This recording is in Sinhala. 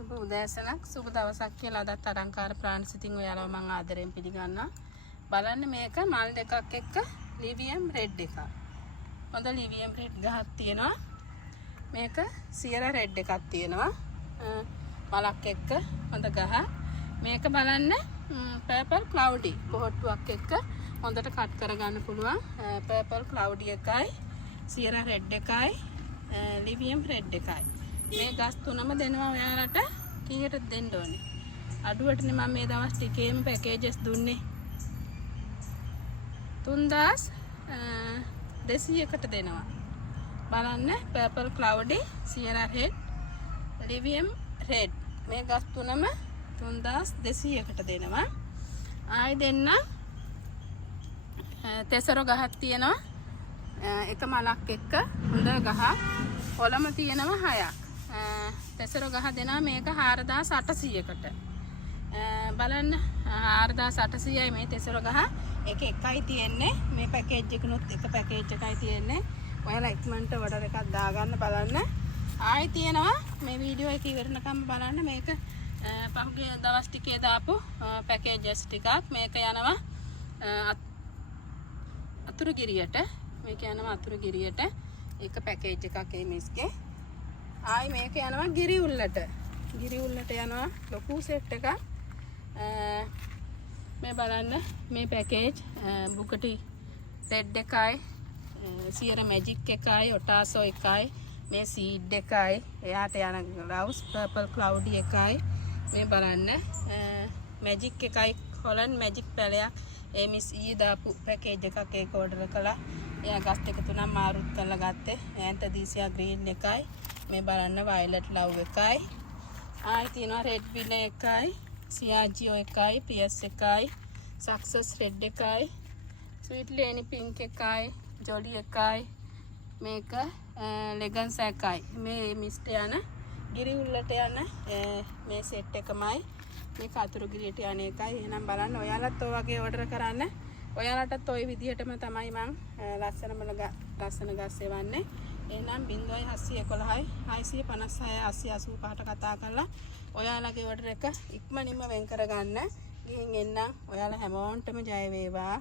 සුබ උදෑසනක් සුබ දවසක් කියලා අදත් අලංකාර ප්‍රාණසිතින් ඔයාලව මම ආදරෙන් පිළිගන්නවා. බලන්න මේක මල් දෙකක් එක්ක ලිවියම් රෙඩ් එකක්. හොඳ ලිවියම් රෙඩ් ගහක් තියෙනවා. මේක සියරා රෙඩ් එකක් තියෙනවා. මලක් එක්ක හොඳ ගහ. මේක බලන්න පර්පල් ක්ලවුඩි කොහොට්ටුවක් එක්ක හොඳට කට් කරගන්න පුළුවන්. පර්පල් ක්ලවුඩි එකයි සියරා රෙඩ් එකයි ලිවියම් රෙඩ් එකයි. මේ ගස් තුනම දෙනවා ඔයාලට කීයටද දෙන්න ඕනේ? අඩුවටනේ මම මේ දවස් ටිකේම පැකේජස් දුන්නේ 3200කට දෙනවා. බලන්න පර්පල් ක්ලවුඩි සියරා රෙඩ් ලිවියම් රෙඩ් මේ ගස් තුනම 3200කට දෙනවා. ආයි දෙන්න තෙසරෝ ගහක් තියෙනවා. එක මලක් එක්ක හොඳ ගහ කොළම තියෙනවා 6ක්. තෙසරෝ ගහ දෙනවා මේක 4800කට. බලන්න 4800යි මේ තෙසරෝ ගහ. එක එකයි තියෙන්නේ. මේ පැකේජ් එකනොත් එක පැකේජ් එකයි තියෙන්නේ. ඔයාලා ඉක්මනට ඕඩර් එකක් දාගන්න බලන්න. ආයි තියෙනවා මේ වීඩියෝ එක ඉවරනකම් බලන්න මේක පහුගිය දවස් ටිකේ දාපු පැකේජස් ටිකක්. මේක යනවා අතුරුගිරියට. මේක යනවා අතුරුගිරියට. එක පැකේජ් එකක් ඒ මිස්ගේ. ආයි මේක යනවා ගිරි උල්ලට. ගිරි උල්ලට යනවා ලොකු සෙට් එකක්. මේ බලන්න මේ පැකේජ් බුකටි රෙඩ් එකයි සියරා මැජික් එකයි ඔටාසෝ එකයි මේ සීඩ් එකයි එයාට යන ග්ලව්ස් පර්පල් ක්ලවුඩි එකයි මේ බලන්න මැජික් එකයි හොලන්ඩ් මැජික් පැලයක් ඒ මිස් ඊයේ දාපු පැකේජ් එකක් ඒක ඕඩර් කළා. එයා ගස් එක තුනක් මාරුත් කරලා ගත්තේ. ඇන්තදීසියා ග්‍රීන් එකයි මේ බලන්න වයලට් ලව් එකයි. ආයි තියෙනවා රෙඩ් විල එකයි සියාජියෝ එකයි පියස් එකයි සක්සස් රෙඩ් එකයි ස්වීට් ලේනි පින්ක් එකයි ජොලි එකයි මේක ලෙගන්ස් එකයි මේ මිස්ට යන ගිරි උල්ලට යන මේ සෙට් එකමයි මේක අතුරුගිරියට යන එකයි. එහෙනම් බලන්න ඔයාලත් ඔය වගේ ඕඩර් කරන්න. ඔයාලටත් ওই විදිහටම තමයි මං ලස්සන ගස් එවන්නේ. එහෙනම් 0711යි 656 8085ට කතා කරලා ඔයාලගේ ඕඩර් එක ඉක්මනින්ම වෙන් කරගන්න. ගිහින් එන්න. ඔයාලා හැමෝන්ටම ජය වේවා.